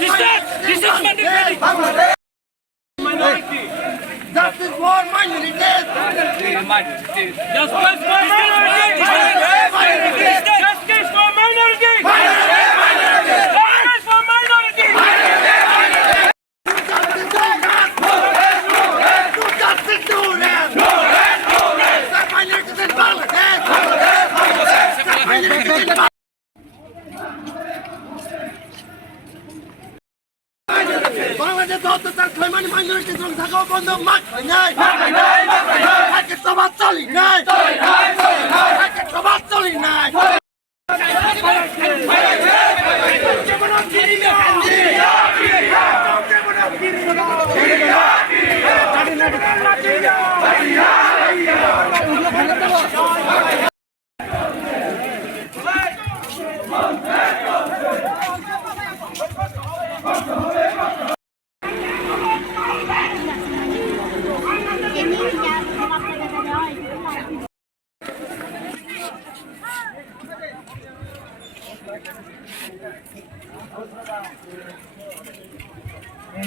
This is minority. Justice for minorities. Justice for minorities. Justice for minorities. Justice for minorities. Justice to them. Minorities in Bangladesh. Bangladesh অত্যাচার ক্লেমানি minority জন থাকা বন্ধ মাথায় নাই একে সভা চলি নাই একে সভা চলি নাই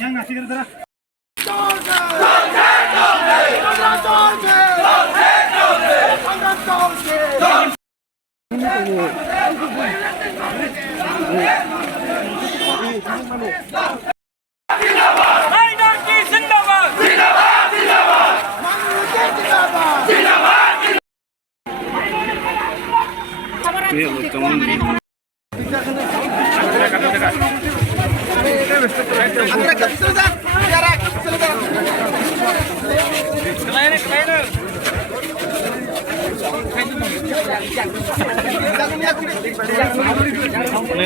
Yang ngasih kira-kira.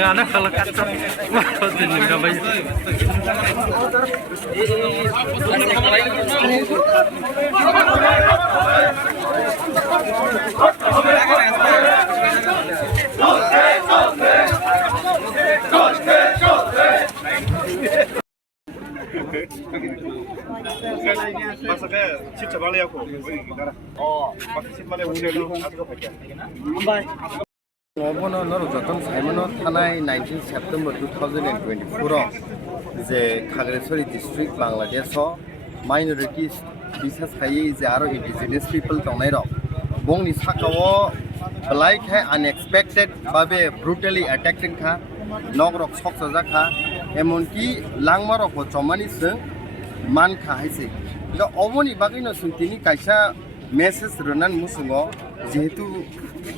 Anak kalau kata Masaknya 진짜 말이야고. 마치 말에 오늘도 아주 밝게. অবনর যতন সাইমনত থানায় 19 সেপ্টেম্বর 2024 যে খাগড়াছড়ি ডিস্ট্রিক্ট বাংলাদেশ মাইনরিটিস বিশেষ খাই যে আরো ইন্ডিজিনিয়াস পিপল দংনাই রক বংনি সাকাও বলাইখাই আনএক্সপেক্টেড ভাবে ব্রুটালি অ্যাটাকিং খা নগরক সকসজা খা এমনকি লাংমারক চমানি সং মান খা হাইছে दा अबनि बागैनो सुंतिनि कायसा मेसेज रनान मुसुङो जेहेतु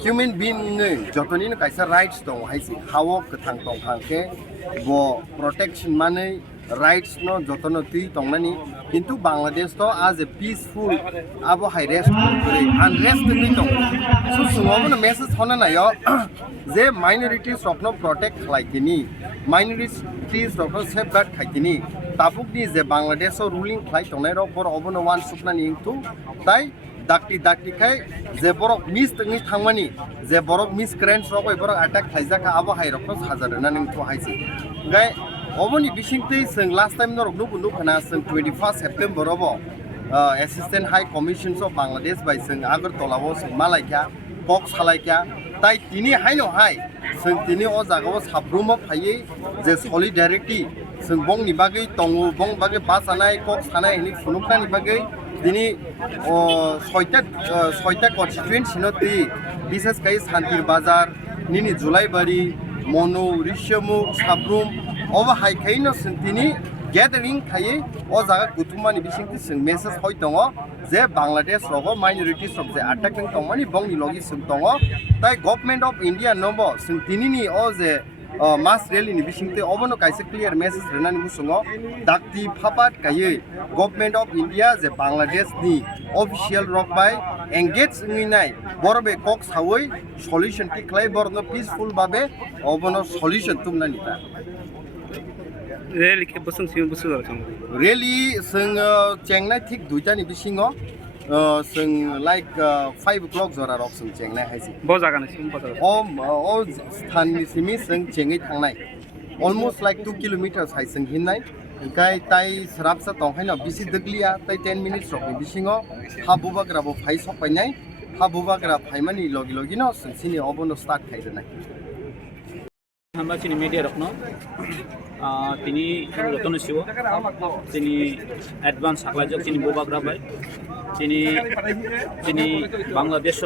ह्यूमन बीइंग जतनिनो कायसा राइट्स दं हाइसि हावो कथां दं हांखे बो प्रोटेक्शन माने राइट्स नो जतनो तुइ दंनानि किन्तु बांग्लादेश तो आज ए पीसफुल आबो हाइ रेस्ट करे अनरेस्ट नि दं सो सुङोबो मेसेज होना नायो जे माइनरिटीज रकनो प्रोटेक्ट खालायतिनि माइनरिटीज रकनो सेफगार्ड खायतिनि ताबुकनि जे बांग्लादेशआव रुलिं फ्लाइट दंनाय रक बर अबनो वान सुपनानि इंतु ताइ दाक्ति दाक्तिखाय जे बरक मिस तंगि थांमानि जे बरक मिस क्रेन्स रक बरक अटैक खायजाखा आबो हाइ रकनो हाजारना नोंथु हाइसि गाय अबनि बिसिंतै जों लास्ट टाइम नरकनो बुनु खना जों 21 सेप्टेम्बर अब assistant high commissions of Bangladesh by जों आगरतलाव जों मालायखा बक्स खालायखा ताइ तिनि हाइनो हाय जों तिनि अ जागाव साब्रुमो फायै जे सलिडारिटी जों बंनि बागै दङो बं बागै बासानाय कक्स थानाय नि फुनुकनानि बागै दिनै सयता कन्स्टिट्युएन्सि नति बिसेस काय शान्तिर बाजार निनि जुलाइबारि मनु रिशमु साब्रुम अबा हाइखायनो जों दिनै गैदारिं खायै अ जागा गुथुमानि बिसिंथि जों मेसेज हय दङ जे बांग्लादेश रग माइनरिटीज रग जे अटैकिं दंमानि बंनि लगी जों दङ ताइ गभर्नमेन्ट अफ इन्डिया नबो जों दिनैनि अ जे मास रैलीनि बिसिंथि अबनो कायसे क्लियर मेसेज रनानि मुसुङो दाक्ति फापात कायै गभर्नमेन्ट अफ इन्डिया जे बांग्लादेशनि अफिशियल रक बाय एंगेज इंगिनाय बरबे कक सावै सल्युशन टिक्लाय बरनो पीसफुल भाबे अबनो सल्युशन तुमनानि दा rally ke busung siung busu dong rally जों चेंनाय थिक दुइटानि बिसिङो जों लाइक 5 o'clock जरा रक जों चेंनाय हाइसि bo jaga ni sim bo jaga ओ स्थाननि सिमि जों चेङै थांनाय अलमोस्ट लाइक 2 किलोमीटर हाइ जों हिननाय ओंखाय ताइ सराबसा दंखायनो बिसि दगलिया ताइ 10 मिनिट्स रकनि बिसिङो हाबुबाग्राबो फाइ सपायनाय हाबुबाग्रा फाइमानि लगी लगिनो जों सिनि अबनो स्टार्ट खायदनाय थांबा चिनि मिडिया रखनो तिनी रतन शिव चिनि एडवांस साखलाजों चिनि बोबाग्रा बाय चिनि बांग्लादेश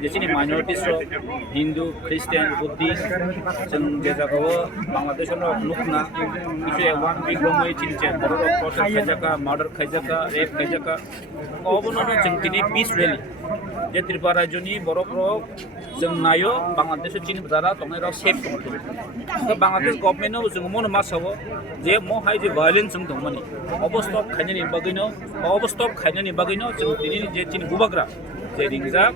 जे चिनि माइनरिटीज हिंदू क्रिस्टियन बुद्धिस्ट जों जे जागाव बांग्लादेश नुकना इसे वन वीक रमै चिनि जे बरफ प्रोटेस्ट खायजाका मर्डर खायजाका रेप खायजाका अबनो जों तिनी पीस रैली जे त्रिपुरा राज्यनि बरफरक जों नायो बांग्लादेश चिनि जारा तंनाय सेफ तो बांग्लादेश गभर्नमेंट जों मन मासावो जे महाय जे वायलेंस जों दंमोन अबस्टप खायनायनि बागैनो जों दिनै जे चिनि बुबाग्रा जे रिंजाक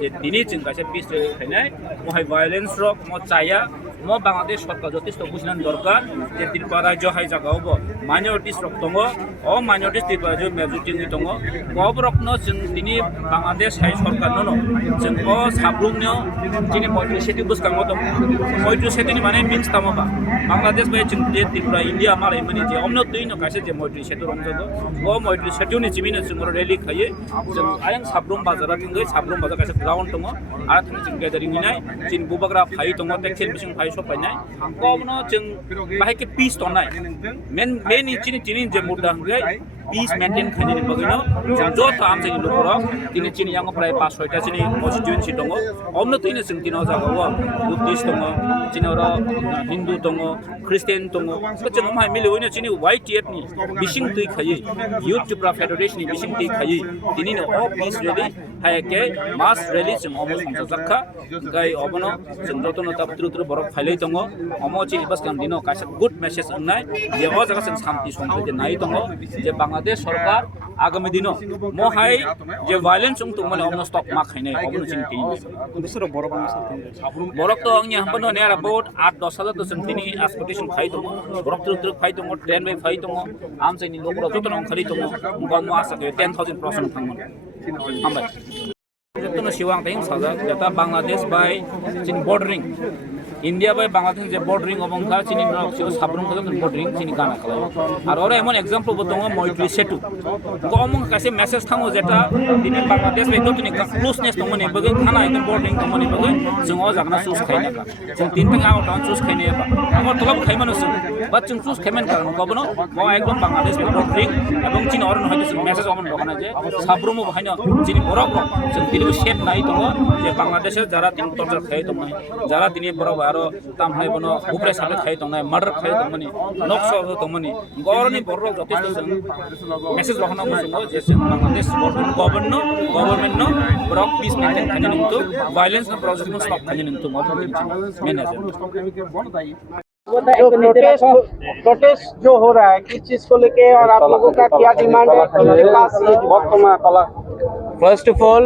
जे दिनै जों गासे पीस रैली खायनाय महाय वायलेंस रक म चाया म बांग्लादेश सरकार যথেষ্ট बुझनान दरकार जे त्रिपुरा राज्य हाय जागावबो माइनरिटीज रक दङ अ माइनरिटीज त्रिपुरा राज्य मेजरिटी दङ गबरकनो जों दिनै बांग्लादेश हाय सरकार नो जों अ साब्रुमनो दिनै मयत्री सेतु बुसकांगो दङ मयत्री सेतुनि माने मिन्स तामबा बांग्लादेश बाय जों जे त्रिपुरा इंडिया मालाय माने जे अमनो दैनो गासे जे मयत्री सेतु रंजगो अ मयत्री सेतुनि जिमिनो जों रैली खायो जों आयं साब्रुम बाजारा दिंगै साब्रुम बाजार गासे ग्राउन्ड दङ आरो जों गेदारिं निनाय जिन बुबाग्रा फाइ दङ टेक्सटाइल बिसिं फाइ सफायनाय गबनो जों बाहायके पीस तनाय मेन चिनि जे मुद्दा हंगै पीस मेंटेन खायनायनि बागैनो जों ज' थाम जोंनि न'खराव दिनै चिनि यांग प्राय 5-6टा चिनि कन्स्टिट्युएन्सि दङ अमनो तैनो जों दिनाव जागाव बुद्धिस्ट दङ चिनाव हिंदू दङ क्रिस्टियन दङ जों माय मिलौनो चिनि वाइटिएफ नि बिसिं दै खायै युथ त्रिपुरा फेडरेशन नि बिसिं दै खायै दिनैनो अ पीस रैली हायके मास रैली जों अमो संजाखा गाय अबनो जों रतन ताबत्रु बरफ फाइलै दङ अमो चिनि बसकान दिनो कासे गुड मेसेज होननाय जे अ जागा जों शांति सम्पति नाय दङ जे बांग्लादेश सरकार आगामी दिनो महाय जे वायलेंस जों तमने अमनो स्टॉप मा खायनाय अबनो चिनि बिसोरो बरफ तो आंनि हमनो नेयार अबाउट 8-10 हजार तो जों दिनै एक्सपेक्टेशन फाइ दङ बरफ त्रुक फाइ दङ ट्रेन वे फाइ दङ आम जोंनि न'खराव जतन खारि दङ गम आसाके 10,000% थांमोन हामबाय जतन शिवां तैं साजा जता बांग्लादेश बाय चिन बॉर्डरिंग इंडिया बाय बांग्लादेश जे बॉर्डरिंग अबंखा चिनि नक साब्रुम खजन बॉर्डरिंग चिनि गाना खालाय आरो अरे एमन एग्जांपल बो दङ मयत्री सेतु गमं कासे मेसेज थाङो जेता दिनै बांग्लादेश बे गतनि क्लोजनेस दङनि बगै खाना एकदम बॉर्डरिंग दङनि बगै जों अ जागना चूज खायना जों तीन तंग आउट आउट चूज खायने बा हमर तलब खायमानो जों बा जों चूज खायमान कारण गबनो म एकदम बांग्लादेश बे बॉर्डरिंग एवं चिन अरन हयतो जों मेसेज अमन दगना जे साब्रुम बहायनो चिनि बरफ जों दिनै सेट नाय दङ जे बांग्लादेश जारा तीन टर्चर खाय दङ जारा दिनै बरफ आरो तामहाय बनो उप्रे साले खाय दङ मर्डर खाय दङनि नक्सा दङनि गरनि बरफ जथेस्ट जों मेसेज रहना जों जे जों बांग्लादेश गभर्नमेन्ट नो बरफ पीस मेंटेन खायनो नंतो वायलेंस नो प्रोजेक्ट नो स्टॉप खायनो नंतो मैनेजर प्रोटेस्ट जो हो रहा है किस चीज को लेके और आप लोगों का क्या डिमांड है उनके पास ये फर्स्ट ऑफ ऑल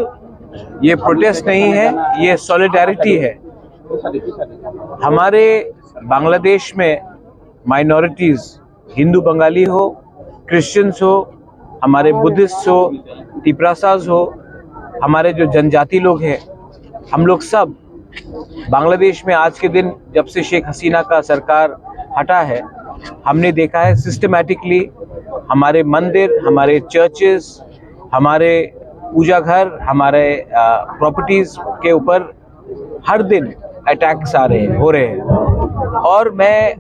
ये प्रोटेस्ट नहीं है, ये सॉलिडारिटी है। हमारे बांग्लादेश में माइनॉरिटीज हिंदू बंगाली हो, क्रिश्चियंस हो, हमारे बुद्धिस्ट हो, तिपरासाज हो, हमारे जो जनजाति लोग हैं, हम लोग सब बांग्लादेश में आज के दिन जब से शेख हसीना का सरकार हटा है, हमने देखा है सिस्टमैटिकली हमारे मंदिर, हमारे चर्चेस, हमारे पूजा घर, हमारे प्रॉपर्टीज के ऊपर हर दिन अटैक्स हो रहे हैं। और मैं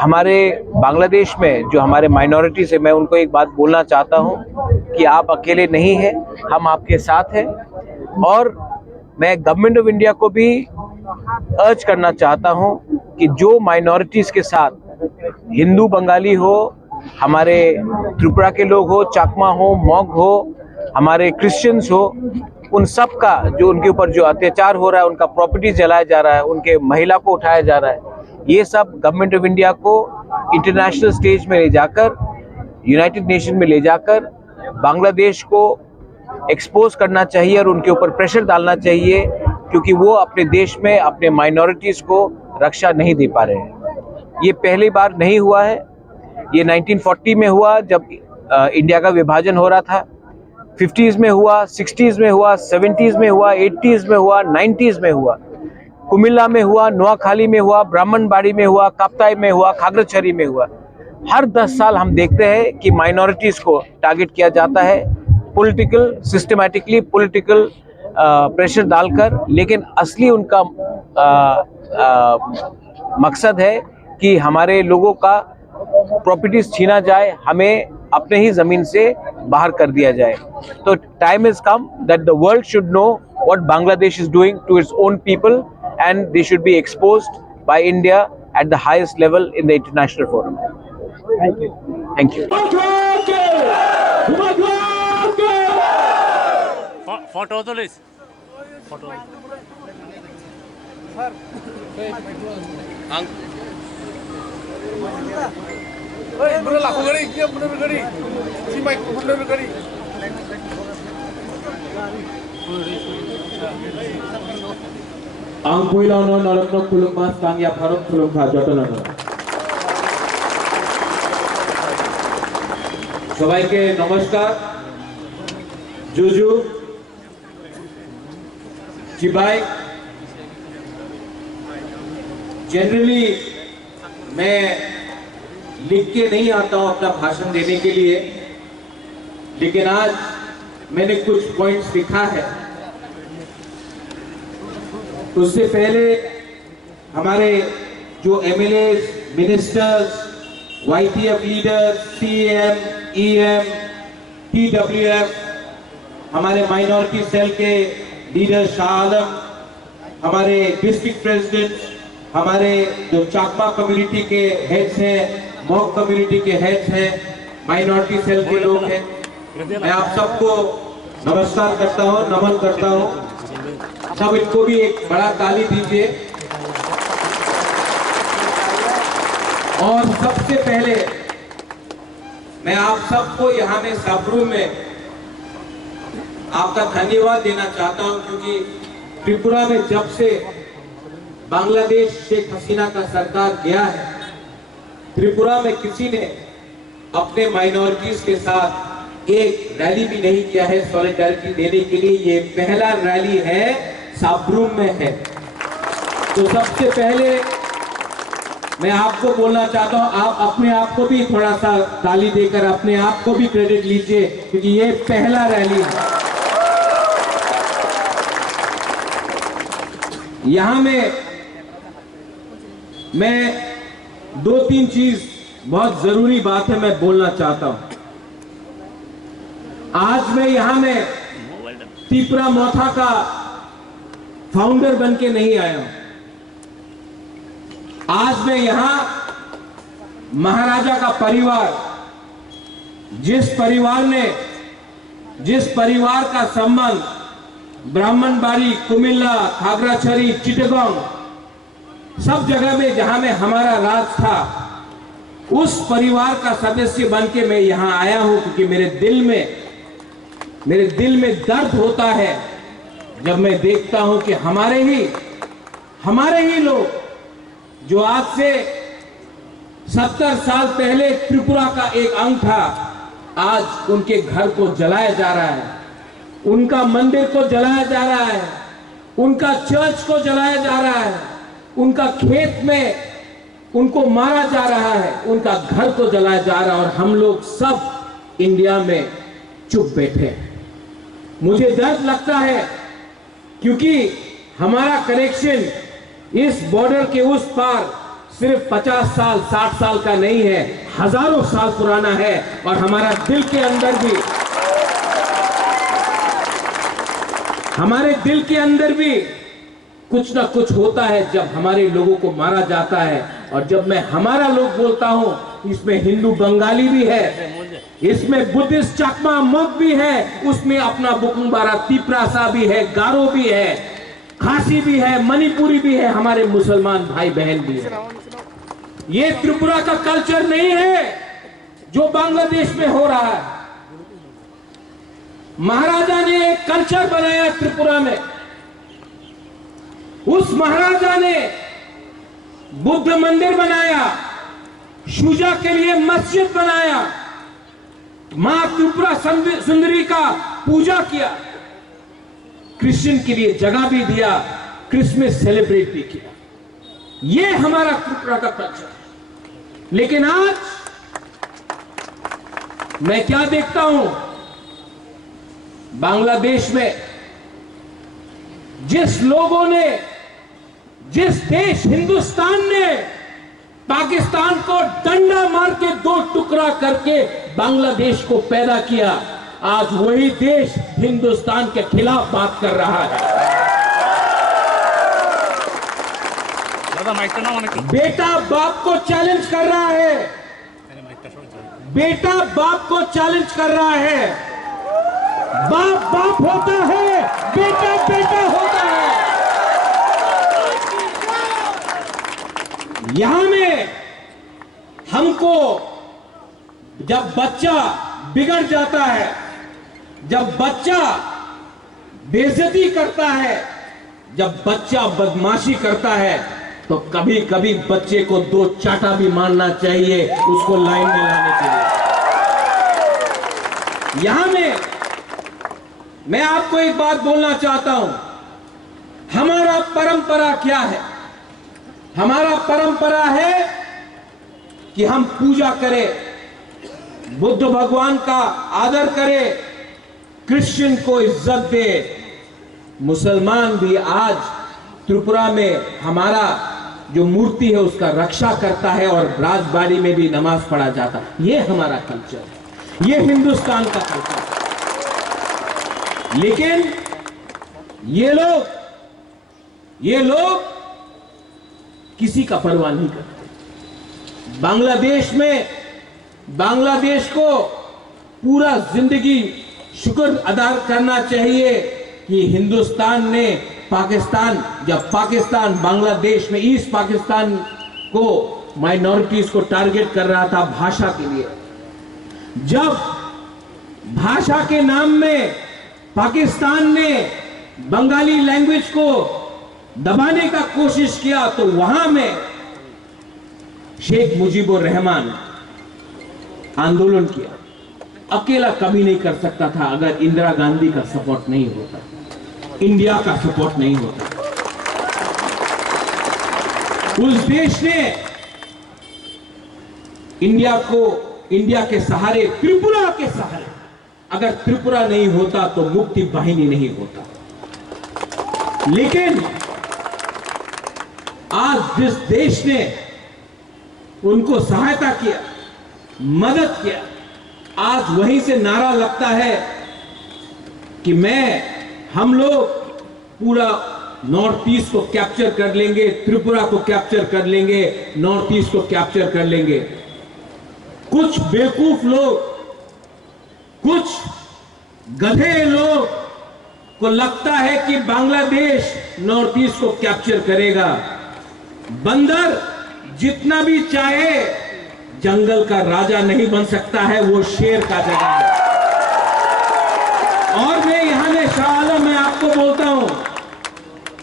हमारे बांग्लादेश में जो हमारे माइनॉरिटीज है, मैं उनको एक बात बोलना चाहता हूं कि आप अकेले नहीं हैं, हम आपके साथ हैं। और मैं गवर्नमेंट ऑफ इंडिया को भी अर्ज करना चाहता हूं कि जो माइनॉरिटीज के साथ हिंदू बंगाली हो, हमारे त्रिपुरा के लोग हो, चाकमा हो, मॉग हो, हमारे क्रिश्चियंस हो, उन सब का जो उनके ऊपर जो अत्याचार हो रहा है, उनका प्रॉपर्टी जलाया जा रहा है, उनके महिला को उठाया जा रहा है, ये सब गवर्नमेंट ऑफ इंडिया को इंटरनेशनल स्टेज में ले जाकर, यूनाइटेड नेशन में ले जाकर बांग्लादेश को एक्सपोज करना चाहिए और उनके ऊपर प्रेशर डालना चाहिए, क्योंकि वो अपने देश में अपने माइनॉरिटीज़ को रक्षा नहीं दे पा रहे हैं। ये पहली बार नहीं हुआ है, ये 1940 में हुआ जब इंडिया का विभाजन हो रहा था, 50s में हुआ, 60s में हुआ, 70s में हुआ, 80s में हुआ, 90s में हुआ, कुमिल्ला में हुआ, नोआखाली में हुआ, ब्राह्मणबाड़ी में हुआ, काप्ताई में हुआ, खागरछरी में हुआ। हर 10 साल हम देखते हैं कि माइनॉरिटीज़ को टारगेट किया जाता है, पॉलिटिकल सिस्टमैटिकली पॉलिटिकल प्रेशर डालकर, लेकिन असली उनका मकसद है कि हमारे लोगों का प्रॉपर्टीज छीना जाए, हमें अपने ही जमीन से बाहर कर दिया जाए। तो time is come that the world should know what Bangladesh is doing to its own people and they should be exposed by India at the highest level in the international forum. Thank you. Photo तो लीज photo Ang puilano narapno kulungmas kangya pharok kulungkha jotolano সবাইকে নমস্কার। জুজু चिबाई generally मैं लिख के नहीं आता हूं अपना भाषण देने के लिए, लेकिन आज मैंने कुछ पॉइंट्स लिखा है। उससे पहले हमारे जो MLA, ministers, YTF leaders, CM, EM, TWF, हमारे माइनॉरिटी सेल के लीडर शाह आलम, हमारे डिस्ट्रिक्ट प्रेसिडेंट, हमारे जो चाकमा कम्युनिटी के हेड्स हैं, मॉक कम्युनिटी के हेड्स हैं, माइनॉरिटी सेल के लोग हैं, मैं आप सबको नमस्कार करता हूं, नमन करता हूं। सब इनको भी एक बड़ा ताली दीजिए। और सबसे पहले मैं आप सबको यहाँ में सबरूम में आपका धन्यवाद देना चाहता हूं, क्योंकि त्रिपुरा में जब से बांग्लादेश शेख हसीना का सरकार गया है, त्रिपुरा में किसी ने अपने माइनॉरिटीज के साथ एक रैली भी नहीं किया है सॉलिडारिटी देने के लिए। ये पहला रैली है, साबरूम में है। तो सबसे पहले मैं आपको बोलना चाहता हूं, आप अपने आप को भी थोड़ा सा ताली देकर अपने आप को भी क्रेडिट लीजिए, क्योंकि ये पहला रैली है। यहां में मैं दो तीन चीज बहुत जरूरी बात है मैं बोलना चाहता हूं। आज मैं यहां में त्रिपुरा मोथा का फाउंडर बनके नहीं आया हूं। आज मैं यहां महाराजा का परिवार, जिस परिवार का संबंध ब्राह्मणबाड़ी, कुमिल्ला, खागराछड़ी, चिटगांव सब जगह में जहां में हमारा राज था, उस परिवार का सदस्य बनके मैं यहां आया हूं, क्योंकि मेरे दिल में दर्द होता है जब मैं देखता हूं कि हमारे ही लोग जो आज से 70 साल पहले त्रिपुरा का एक अंग था, आज उनके घर को जलाया जा रहा है, उनका मंदिर को जलाया जा रहा है, उनका चर्च को जलाया जा रहा है, उनका खेत में उनको मारा जा रहा है, उनका घर को जलाया जा रहा है, और हम लोग सब इंडिया में चुप बैठे हैं। मुझे दर्द लगता है, क्योंकि हमारा कनेक्शन इस बॉर्डर के उस पार सिर्फ 50 साल 60 साल का नहीं है, हजारों साल पुराना है। और हमारे दिल के अंदर भी कुछ ना कुछ होता है जब हमारे लोगों को मारा जाता है। और जब मैं हमारा लोग बोलता हूं, इसमें हिंदू बंगाली भी है, इसमें बुद्धिस्ट चाकमा मग भी है, उसमें अपना बुकुंबारा तिपरासा भी है, गारो भी है, खासी भी है, मणिपुरी भी है, हमारे मुसलमान भाई बहन भी है। ये त्रिपुरा का कल्चर नहीं है जो बांग्लादेश में हो रहा है। महाराजा ने एक कल्चर बनाया त्रिपुरा में। उस महाराजा ने बुद्ध मंदिर बनाया, शुजा के लिए मस्जिद बनाया, मां त्रिपुरा सुंदरी का पूजा किया, क्रिश्चियन के लिए जगह भी दिया, क्रिसमस सेलिब्रेट भी किया। ये हमारा त्रिपुरा का कल्चर है। लेकिन आज मैं क्या देखता हूं, बांग्लादेश में जिस लोगों ने, जिस देश हिंदुस्तान ने पाकिस्तान को डंडा मार के 2 टुकड़ा करके बांग्लादेश को पैदा किया, आज वही देश हिंदुस्तान के खिलाफ बात कर रहा है। बेटा बाप को चैलेंज कर रहा है, बेटा बाप को चैलेंज कर रहा है। बाप बाप होता है, बेटा बेटा होता है। यहां में हमको जब बच्चा बिगड़ जाता है, जब बच्चा बेइज्जती करता है, जब बच्चा बदमाशी करता है, तो कभी कभी बच्चे को 2 चाटा भी मारना चाहिए उसको लाइन में लाने के लिए। यहां में मैं आपको एक बात बोलना चाहता हूं, हमारा परंपरा क्या है? हमारा परंपरा है कि हम पूजा करें, बुद्ध भगवान का आदर करें, क्रिश्चियन को इज्जत दे। मुसलमान भी आज त्रिपुरा में हमारा जो मूर्ति है उसका रक्षा करता है और राजबाड़ी में भी नमाज पढ़ा जाता है। ये हमारा कल्चर है, ये हिंदुस्तान का कल्चर है। लेकिन ये लोग किसी का परवाह नहीं करते। बांग्लादेश को पूरा जिंदगी शुक्र अदा करना चाहिए कि हिंदुस्तान ने जब पाकिस्तान बांग्लादेश में ईस्ट पाकिस्तान को माइनॉरिटीज को टारगेट कर रहा था भाषा के लिए, जब भाषा के नाम में पाकिस्तान ने बंगाली लैंग्वेज को दबाने का कोशिश किया, तो वहां में शेख मुजीबुर रहमान आंदोलन किया। अकेला कभी नहीं कर सकता था अगर इंदिरा गांधी का सपोर्ट नहीं होता, इंडिया का सपोर्ट नहीं होता। उस देश ने इंडिया के सहारे, त्रिपुरा के सहारे, अगर त्रिपुरा नहीं होता तो मुक्ति वाहिनी नहीं होता। लेकिन आज जिस देश ने उनको सहायता किया, मदद किया, आज वहीं से नारा लगता है कि हम लोग पूरा नॉर्थ ईस्ट को कैप्चर कर लेंगे, त्रिपुरा को कैप्चर कर लेंगे, नॉर्थ ईस्ट को कैप्चर कर लेंगे। कुछ बेवकूफ लोग, कुछ गधे लोग को लगता है कि बांग्लादेश नॉर्थ ईस्ट को कैप्चर करेगा। बंदर जितना भी चाहे जंगल का राजा नहीं बन सकता है, वो शेर का जगह है। और मैं यहां में शाह आलम में आपको बोलता हूं,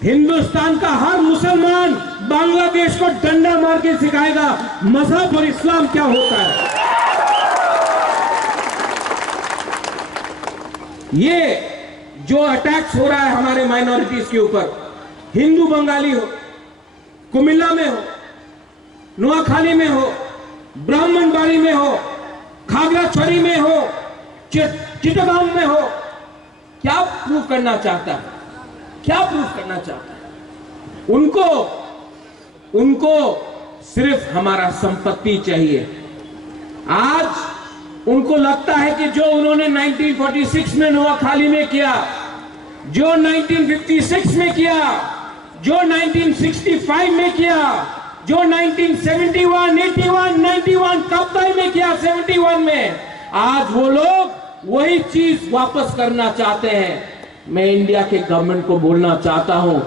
हिंदुस्तान का हर मुसलमान बांग्लादेश को डंडा मार के सिखाएगा मजहब और इस्लाम क्या होता है। ये जो अटैक्स हो रहा है हमारे माइनॉरिटीज के ऊपर, हिंदू बंगाली हो, कुमिल्ला में हो, नुआखाली में हो, ब्राह्मणबाड़ी में हो, खागराछड़ी में हो, चिटगांव में हो, क्या प्रूफ करना चाहता है? क्या प्रूफ करना चाहता है? उनको सिर्फ हमारा संपत्ति चाहिए। आज उनको लगता है कि जो उन्होंने 1946 में नुआखाली में किया, जो 1956 में किया, जो 1965 में किया, जो 1971, 81, 91 कब्ताई में किया, 71 में, आज वो लोग वही चीज वापस करना चाहते हैं। मैं इंडिया के गवर्नमेंट को बोलना चाहता हूं,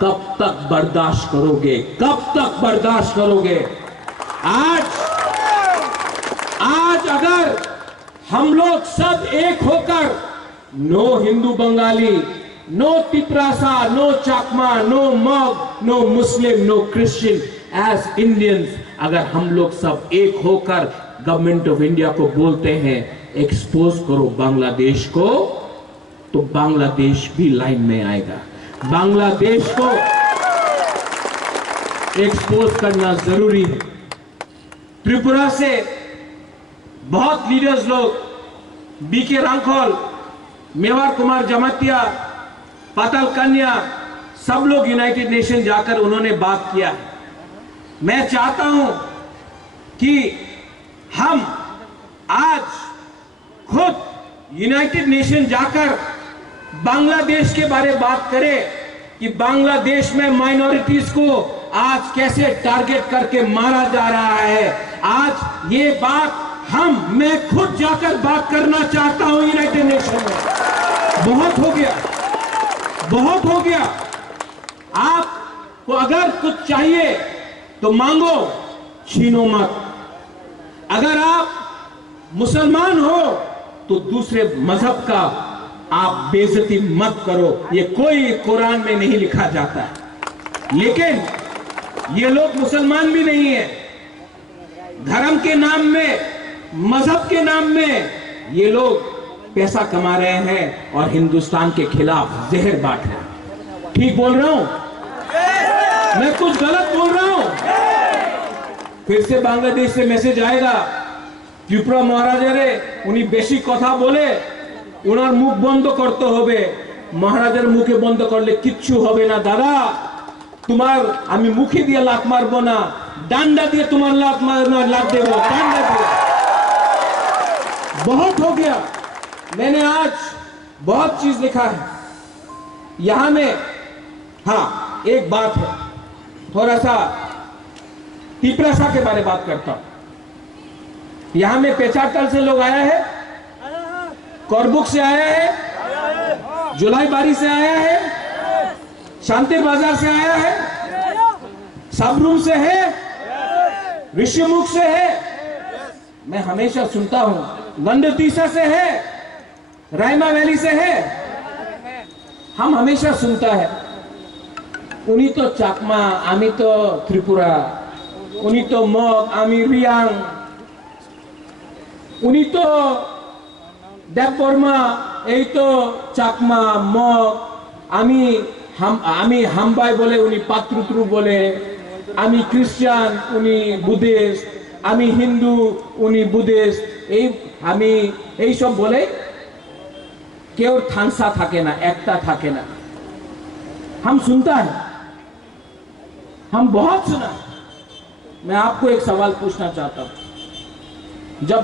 कब तक बर्दाश्त करोगे? कब तक बर्दाश्त करोगे? आज अगर हम लोग सब एक होकर, no Hindu Bengali, no Tiprasa, no Chakma, no Mog, no Muslim, no Christian, as Indians, अगर हम लोग सब एक होकर गवर्नमेंट ऑफ इंडिया को बोलते हैं एक्सपोज करो बांग्लादेश को, तो बांग्लादेश भी लाइन में आएगा। बांग्लादेश को एक्सपोज करना जरूरी है। त्रिपुरा से बहुत लीडर्स लोग, बीके रांखोल, मेवार कुमार जमातिया, पाताल कन्या, सब लोग यूनाइटेड नेशन जाकर उन्होंने बात किया है। मैं चाहता हूं कि हम आज खुद यूनाइटेड नेशन जाकर बांग्लादेश के बारे में बात करें कि बांग्लादेश में माइनॉरिटीज को आज कैसे टारगेट करके मारा जा रहा है। आज ये बात मैं खुद जाकर बात करना चाहता हूं यूनाइटेड नेशन में। बहुत हो गया, बहुत हो गया। आपको अगर कुछ चाहिए तो मांगो, छीनो मत। अगर आप मुसलमान हो तो दूसरे मजहब का आप बेइज्जती मत करो। ये कोई कुरान में नहीं लिखा जाता है। लेकिन ये लोग मुसलमान भी नहीं है। धर्म के नाम में, मजहब के नाम में ये लोग पैसा कमा रहे हैं और हिंदुस्तान के खिलाफ जहर बांट रहे हैं। ठीक बोल रहा हूं? मैं कुछ गलत बोल रहा हूं? फिर से बांग्लादेश से मैसेज आएगा, त्रिपुरा महाराजारे उन्हीं बेशी कथा बोले, उनार मुख बंद करते होबे। महाराजार मुखे बंद करले किच्छु होबे ना दादा, तुम्हार आमी मुखे दिए लात मारबो ना, डांडा दिए तुम्हार लात देबो, डांडा दिए। बहुत हो गया। मैंने आज बहुत चीज लिखा है यहां में। हाँ, एक बात है, थोड़ा सा तिपरासा के बारे में बात करता हूं। यहां में पेचाटल से लोग आया है, करबुक से आया है, जुलाईबारी से आया है, शांति बाजार से आया है, सबरूम से है, ऋषिमुख से है। मैं हमेशा सुनता हूं, गंडतीसा से है, रायमा वैली से है। हम हमेशा सुनता है उन्हीं तो चाकमा, आमी तो त्रिपुरा, उन्हीं तो मग, आमी रियांग, उन्हीं तो देवबर्मा, এই তো চাকমা, মগ, আমি হামবাই বলে, উনি পাত্রুত্রু বলে, আমি খ্রিস্টান, উনি বুদ্ধিস্ট, আমি হিন্দু, উনি বুদ্ধিস্ট, আমি এই সব বলে কেউ থানসা থাকে না, একটা থাকে না। हम सुनता है, हम बहुत सुना। मैं आपको एक सवाल पूछना चाहता हूं। जब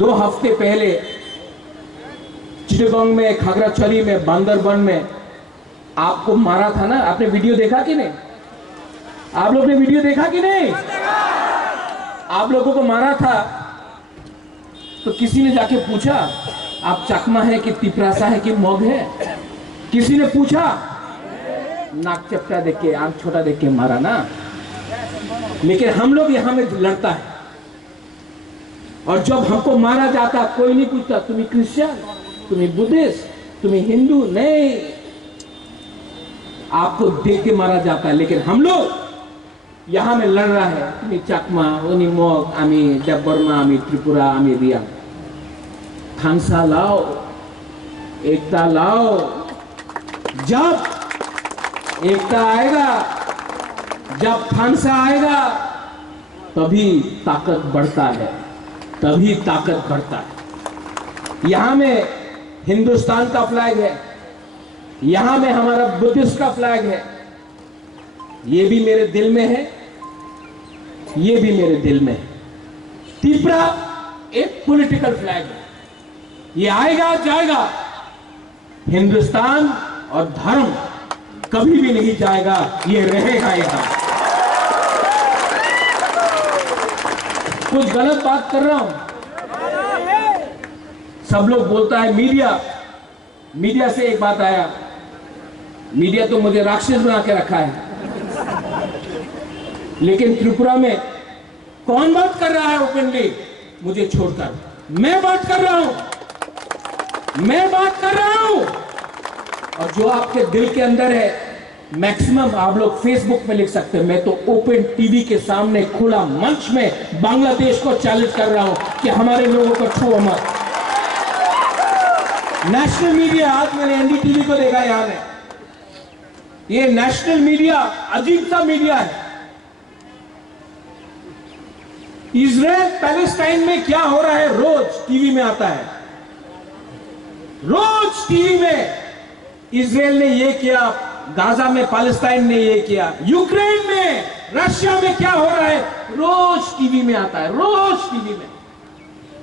2 हफ्ते पहले चिटगोंग में, खागराछड़ी में, बांदरबन में आपको मारा था ना, आपने वीडियो देखा कि नहीं? आप लोग ने वीडियो देखा कि नहीं? आप लोगों को मारा था तो किसी ने जाके पूछा आप चकमा है कि तिपरासा है कि मग है? किसी ने पूछा? नाक चपटा देख के, आंख छोटा देख के मारा ना। लेकिन हम लोग यहां में लड़ता है और जब हमको मारा जाता कोई नहीं पूछता तुम्हें क्रिश्चियन, तुम्हें बुद्धिस्ट, तुम्हें हिंदू, नहीं, आपको देख के मारा जाता है। लेकिन हम लोग यहां में लड़ रहा है, तुम्हें चकमा, उनी मग, आमी देवबर्मा, आमी त्रिपुरा, आमी रियांग। थानसा लाओ, एकता लाओ। जब एकता आएगा, जब थानसा आएगा, तभी ताकत बढ़ता है, तभी ताकत बढ़ता है। यहां में हिंदुस्तान का फ्लैग है, यहां में हमारा बुद्धिस्ट का फ्लैग है। ये भी मेरे दिल में है, ये भी मेरे दिल में है। त्रिपुरा एक पॉलिटिकल फ्लैग है, ये आएगा जाएगा। हिंदुस्तान और धर्म कभी भी नहीं जाएगा, ये रहेगा यहाँ। कुछ गलत बात कर रहा हूं? सब लोग बोलता है मीडिया से एक बात आया, मीडिया तो मुझे राक्षस बना के रखा है। लेकिन त्रिपुरा में कौन बात कर रहा है ओपनली मुझे छोड़कर? मैं बात कर रहा हूं, मैं बात कर रहा हूं। और जो आपके दिल के अंदर है, मैक्सिमम आप लोग फेसबुक पे लिख सकते हैं। मैं तो ओपन टीवी के सामने खुला मंच में बांग्लादेश को चैलेंज कर रहा हूं कि हमारे लोगों को छुओ मत। नेशनल मीडिया, आज मैंने एनडीटीवी को देखा यहां में, ये नेशनल मीडिया अजीब सा मीडिया है। इजराइल पैलेस्टाइन में क्या हो रहा है रोज टीवी में आता है, रोज टीवी में इजराइल ने ये किया, गाजा में पालेस्टाइन ने ये किया, यूक्रेन में, रशिया में क्या हो रहा है रोज टीवी में आता है, रोज टीवी में।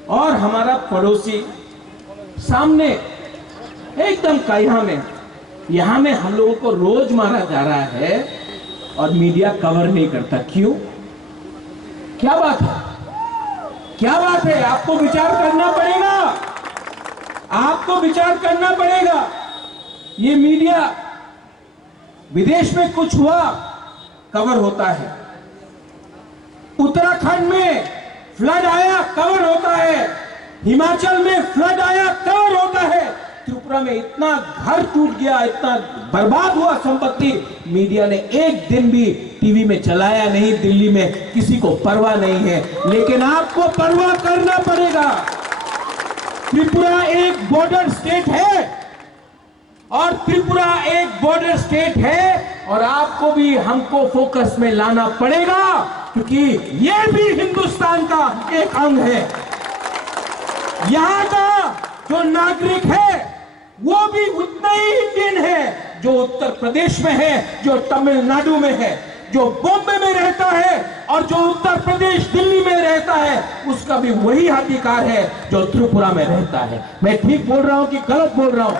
और हमारा पड़ोसी सामने एकदम कायहा में, यहां में हम लोगों को रोज मारा जा रहा है और मीडिया कवर नहीं करता। क्यों? क्या बात है? क्या बात है? आपको विचार करना पड़ेगा, आपको विचार करना पड़ेगा। ये मीडिया विदेश में कुछ हुआ कवर होता है, उत्तराखंड में फ्लड आया कवर होता है, हिमाचल में फ्लड आया कवर होता है, त्रिपुरा में इतना घर टूट गया, इतना बर्बाद हुआ संपत्ति, मीडिया ने एक दिन भी टीवी में चलाया नहीं। दिल्ली में किसी को परवाह नहीं है, लेकिन आपको परवाह करना पड़ेगा। त्रिपुरा एक बॉर्डर स्टेट है और त्रिपुरा एक बॉर्डर स्टेट है और आपको भी हमको फोकस में लाना पड़ेगा, क्योंकि ये भी हिंदुस्तान का एक अंग है। यहां का जो नागरिक है वो भी उतना ही इंडियन है जो उत्तर प्रदेश में है, जो तमिलनाडु में है, जो बॉम्बे में रहता है और जो उत्तर प्रदेश दिल्ली में रहता है, उसका भी वही अधिकार है जो त्रिपुरा में रहता है। मैं ठीक बोल रहा हूं कि गलत बोल रहा हूं?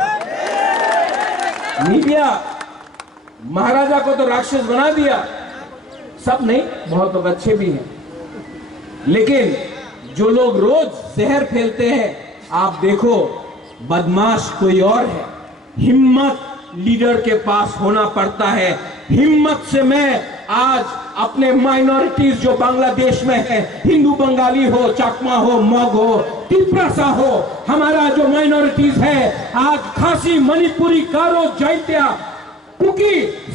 मीडिया महाराजा को तो राक्षस बना दिया, सब नहीं, बहुत लोग अच्छे भी हैं, लेकिन जो लोग रोज जहर फैलते हैं, आप देखो बदमाश कोई और है। हिम्मत लीडर के पास होना पड़ता है। हिम्मत से मैं आज अपने माइनॉरिटीज जो बांग्लादेश में है, हिंदू बंगाली हो, चकमा हो, मग हो, तिप्रासा हो, हमारा जो माइनॉरिटीज है आज खासी, मणिपुरी, गारो, जैत्या, क्योंकि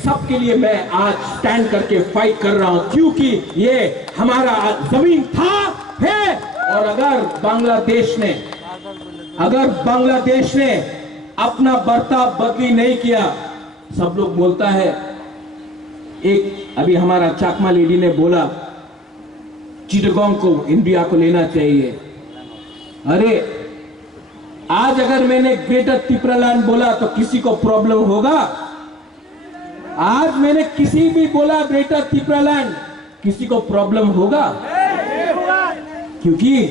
सबके लिए मैं आज स्टैंड करके फाइट कर रहा हूं, क्योंकि ये हमारा जमीन था, है। और अगर बांग्लादेश ने अपना बर्ताव बदली नहीं किया, सब लोग बोलता है, एक अभी हमारा चाकमा लेडी ने बोला चिटगांव को इंडिया को लेना चाहिए। अरे आज अगर मैंने ग्रेटर त्रिपुरालैंड बोला तो किसी को प्रॉब्लम होगा? आज मैंने किसी भी बोला ग्रेटर त्रिपुरालैंड, किसी को प्रॉब्लम होगा? क्योंकि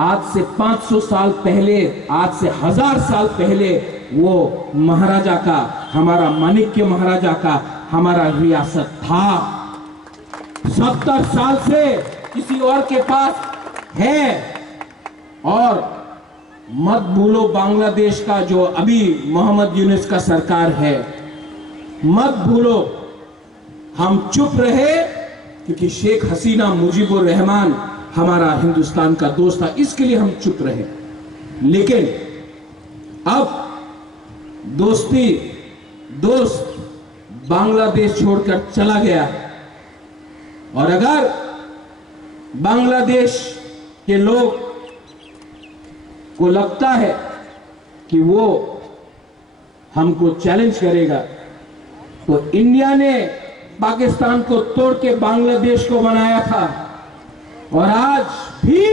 आज से 500 साल पहले, आज से 1000 साल पहले वो महाराजा का, हमारा माणिक्य महाराजा का हमारा रियासत था। 70 साल से किसी और के पास है। और मत भूलो बांग्लादेश का जो अभी मोहम्मद यूनुस का सरकार है, मत भूलो। हम चुप रहे क्योंकि शेख हसीना मुजीबुर रहमान हमारा हिंदुस्तान का दोस्त था, इसके लिए हम चुप रहे। लेकिन अब दोस्त बांग्लादेश छोड़कर चला गया, और अगर बांग्लादेश के लोग को लगता है कि वो हमको चैलेंज करेगा, तो इंडिया ने पाकिस्तान को तोड़ के बांग्लादेश को बनाया था, और आज भी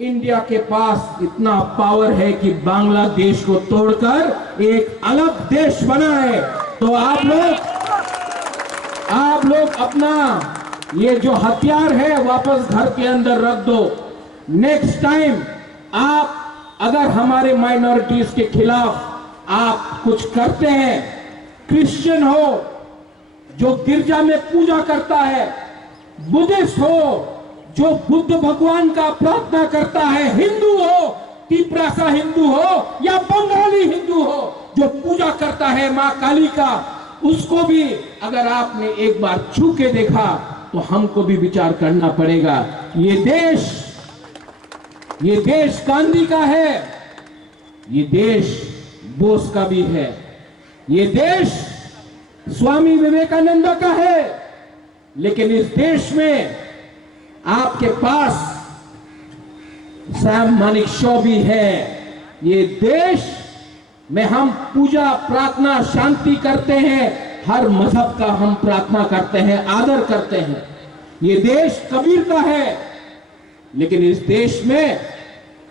इंडिया के पास इतना पावर है कि बांग्लादेश को तोड़कर एक अलग देश बनाए। तो आप लोग अपना ये जो हथियार है वापस घर के अंदर रख दो। नेक्स्ट टाइम आप अगर हमारे माइनॉरिटीज के खिलाफ आप कुछ करते हैं, क्रिश्चियन हो जो गिरजा में पूजा करता है, बुद्धिस्ट हो जो बुद्ध भगवान का प्रार्थना करता है, हिंदू हो, तिप्रासा हिंदू हो या बंगाली हिंदू हो जो पूजा करता है मां काली का, उसको भी अगर आपने एक बार छू के देखा तो हमको भी विचार करना पड़ेगा। ये देश गांधी का है, ये देश बोस का भी है, ये देश स्वामी विवेकानंद का है, लेकिन इस देश में आपके पास सैम मानेकशॉ भी है। ये देश में हम पूजा, प्रार्थना, शांति करते हैं, हर मजहब का हम प्रार्थना करते हैं, आदर करते हैं। ये देश कबीर का है, लेकिन इस देश में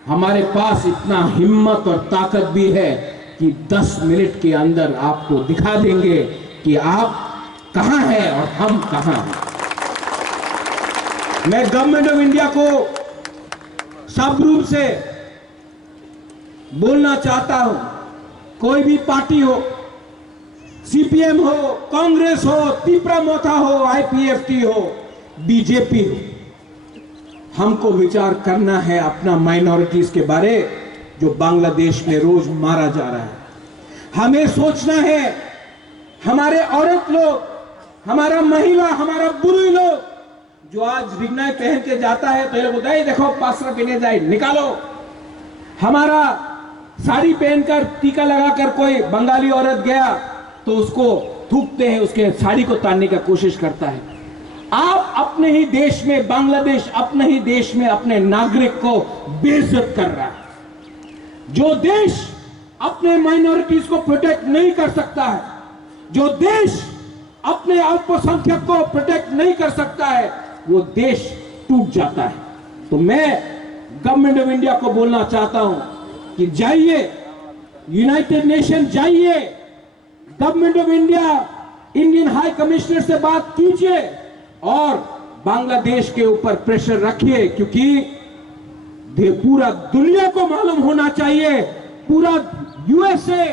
हमारे पास इतना हिम्मत और ताकत भी है कि 10 मिनट के अंदर आपको दिखा देंगे कि आप कहां हैं और हम कहां हैं। मैं गवर्नमेंट ऑफ इंडिया को सब रूप से बोलना चाहता हूं, कोई भी पार्टी हो, सीपीएम हो, कांग्रेस हो, तीपरा मोथा हो, आईपीएफटी हो, बीजेपी हो, हमको विचार करना है अपना माइनॉरिटीज के बारे जो बांग्लादेश में रोज मारा जा रहा है। हमें सोचना है हमारे औरत लोग, हमारा महिला, हमारा बुरी लोग जो आज रिगनाई पहन के जाता है तो ये लोग बोलते हैं देखो पासरा पहने जाए निकालो। हमारा साड़ी पहनकर टीका लगाकर कोई बंगाली औरत गया तो उसको थूकते हैं, उसके साड़ी को तानने का कोशिश करता है। आप अपने ही देश में, बांग्लादेश अपने ही देश में अपने नागरिक को बेइज्जत कर रहा है। जो देश अपने माइनॉरिटीज को प्रोटेक्ट नहीं कर सकता है, जो देश अपने अल्पसंख्यक को प्रोटेक्ट नहीं कर सकता है, वो देश टूट जाता है। तो मैं गवर्नमेंट ऑफ इंडिया को बोलना चाहता हूं कि जाइए, यूनाइटेड नेशन जाइए, government of India Indian high commissioner से बात कीजिए और बांग्लादेश के ऊपर प्रेशर रखिए, क्योंकि पूरा दुनिया को मालूम होना चाहिए, पूरा USA,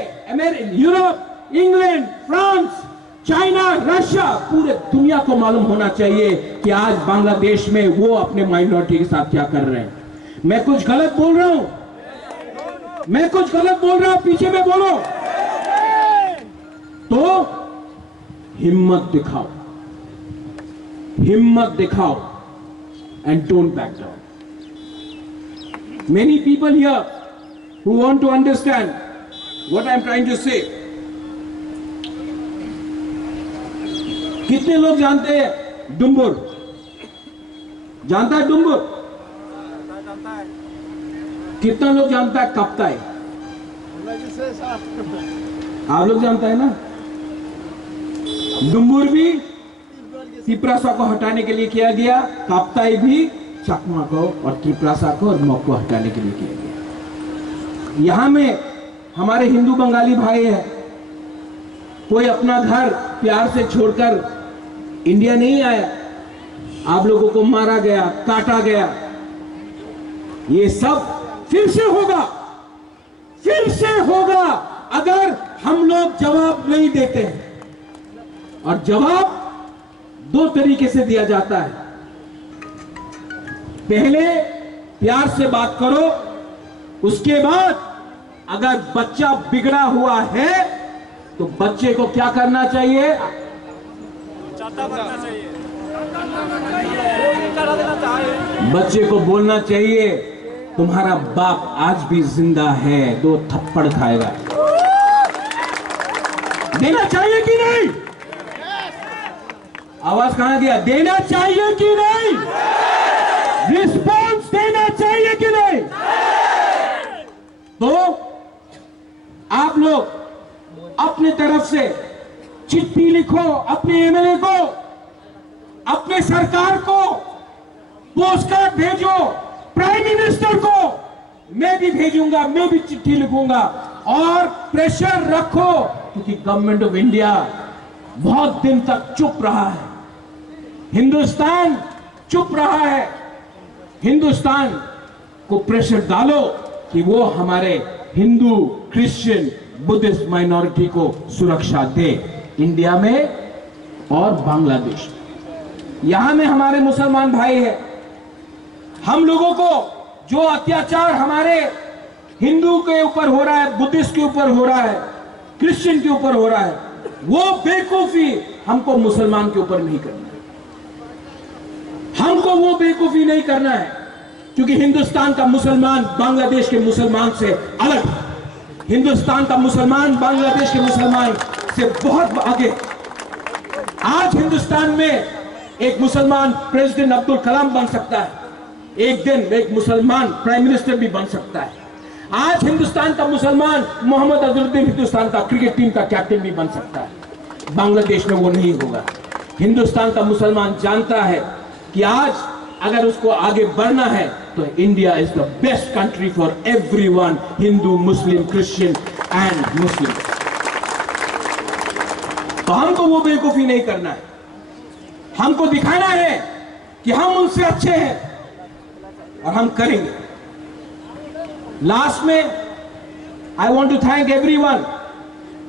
Europe, England, France, China, Russia, पूरे दुनिया को मालूम होना चाहिए कि आज बांग्लादेश में वो अपने माइनॉरिटी के साथ क्या कर रहे हैं। मैं कुछ गलत बोल रहा हूं, मैं कुछ गलत बोल रहा हूं, पीछे में बोलो तो हिम्मत दिखाओ, हिम्मत दिखाओ and don't back down. Many people here who want to understand what I'm trying to say. कितने लोग जानते हैं डुम्बुर? जानता है डुम्बुर? कितना लोग जानता है कप्ताई? आप लोग जानता है ना? डुम्बुर भी तिप्रासा को हटाने के लिए किया गया, काप्ताई भी चकमा को और तिप्रासा को और मग को हटाने के लिए किया गया। यहां में हमारे हिंदू बंगाली भाई हैं, कोई अपना घर प्यार से छोड़कर इंडिया नहीं आया, आप लोगों को मारा गया, काटा गया। ये सब फिर से होगा, फिर से होगा अगर हम लोग जवाब नहीं देते हैं। और जवाब दो तरीके से दिया जाता है, पहले प्यार से बात करो, उसके बाद अगर बच्चा बिगड़ा हुआ है तो बच्चे को क्या करना चाहिए? बच्चे को बोलना चाहिए तुम्हारा बाप आज भी जिंदा है, 2 थप्पड़ खाएगा। देना चाहिए कि नहीं? आवाज कहां गया? देना चाहिए कि नहीं? रिस्पॉन्स देना चाहिए कि नहीं? तो आप लोग अपने तरफ से चिट्ठी लिखो, अपने एमएलए को, अपने सरकार को पोस्टकार्ड भेजो, प्राइम मिनिस्टर को मैं भी भेजूंगा, मैं भी चिट्ठी लिखूंगा और प्रेशर रखो, क्योंकि गवर्नमेंट ऑफ इंडिया बहुत दिन तक चुप रहा है, हिंदुस्तान चुप रहा है। हिंदुस्तान को प्रेशर डालो कि वो हमारे हिंदू, क्रिश्चियन, बुद्धिस्ट माइनॉरिटी को सुरक्षा दे, इंडिया में और बांग्लादेश में। यहां में हमारे मुसलमान भाई हैं, हम लोगों को जो अत्याचार हमारे हिंदू के ऊपर हो रहा है, बुद्धिस्ट के ऊपर हो रहा है, क्रिश्चियन के ऊपर हो रहा है, वो बेवकूफी हमको मुसलमान के ऊपर नहीं करना है। हमको वो बेवकूफी नहीं करना है, क्योंकि हिंदुस्तान का मुसलमान बांग्लादेश के मुसलमान से अलग है। हिंदुस्तान का मुसलमान बांग्लादेश के मुसलमान से बहुत आगे। आज हिंदुस्तान में एक मुसलमान प्रेसिडेंट अब्दुल कलाम बन सकता है, एक दिन एक मुसलमान प्राइम मिनिस्टर भी बन सकता है। आज हिंदुस्तान का मुसलमान मोहम्मद अजहरुद्दीन हिंदुस्तान का क्रिकेट टीम का कैप्टन भी बन सकता है। बांग्लादेश में वो नहीं होगा। हिंदुस्तान का मुसलमान जानता है कि आज अगर उसको आगे बढ़ना है तो India is the best country for everyone, Hindu, Muslim, Christian and Muslims. तो हमको वो बेवकूफी नहीं करना है, हमको दिखाना है कि हम उनसे अच्छे हैं और हम करेंगे। लास्ट में I want to thank everyone.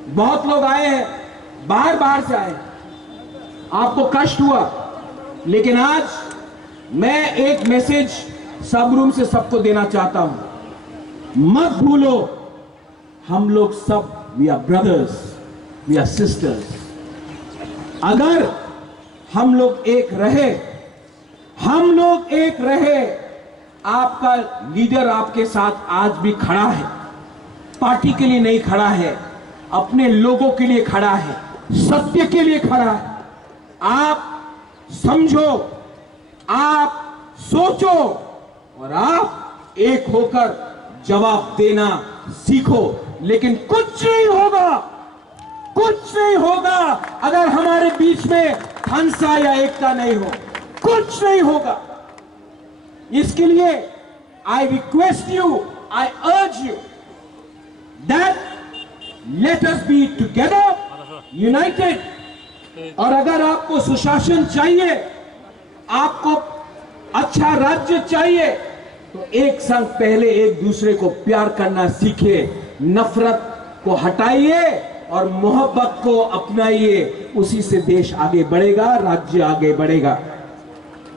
बहुत लोग आए हैं, बाहर से आए, आपको कष्ट हुआ, लेकिन आज मैं एक मैसेज सब रूम से सबको देना चाहता हूं। मत भूलो, हम लोग सब we are brothers, we are sisters. अगर हम लोग एक रहे, आपका लीडर आपके साथ आज भी खड़ा है, पार्टी के लिए नहीं खड़ा है, अपने लोगों के लिए खड़ा है, सत्य के लिए खड़ा है। आप समझो, आप सोचो और आप एक होकर जवाब देना सीखो। लेकिन कुछ नहीं होगा अगर हमारे बीच में हंसा या एकता नहीं हो, कुछ नहीं होगा। इसके लिए I request you, I urge you that let us be together, United. और अगर आपको सुशासन चाहिए, आपको अच्छा राज्य चाहिए, तो एक संग पहले एक दूसरे को प्यार करना सीखे, नफरत को हटाइए और मोहब्बत को अपनाइए। उसी से देश आगे बढ़ेगा, राज्य आगे बढ़ेगा।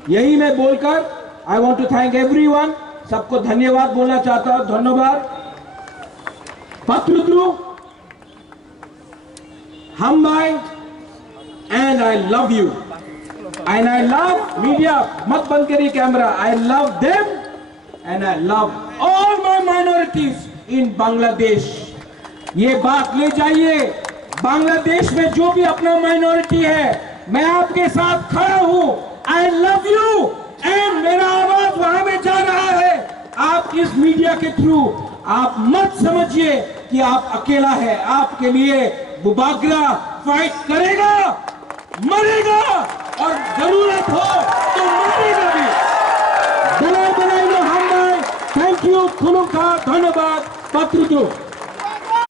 यही मैं बोलकर I want to thank everyone, सबको धन्यवाद बोलना चाहता हूं। धन्यवाद पत्रद्रु, हम भाई, and I love you and I love media. मत बंद करिए camera. I love them and I love all my minorities in Bangladesh. ये बात ले जाइए, बांग्लादेश में जो भी अपना माइनॉरिटी है, मैं आपके साथ खड़ा हूं। आई लव यू एंड मेरा आवाज वहां में जा रहा है। आप इस मीडिया के थ्रू आप मत समझिए कि आप अकेला है। आपके लिए बुबागरा फाइट करेगा, मरेगा और जरूरत हो तो मरेगा भी। बनाए लो हम। थैंक यू, खुलूम का धन्यवाद पत्रद्रु।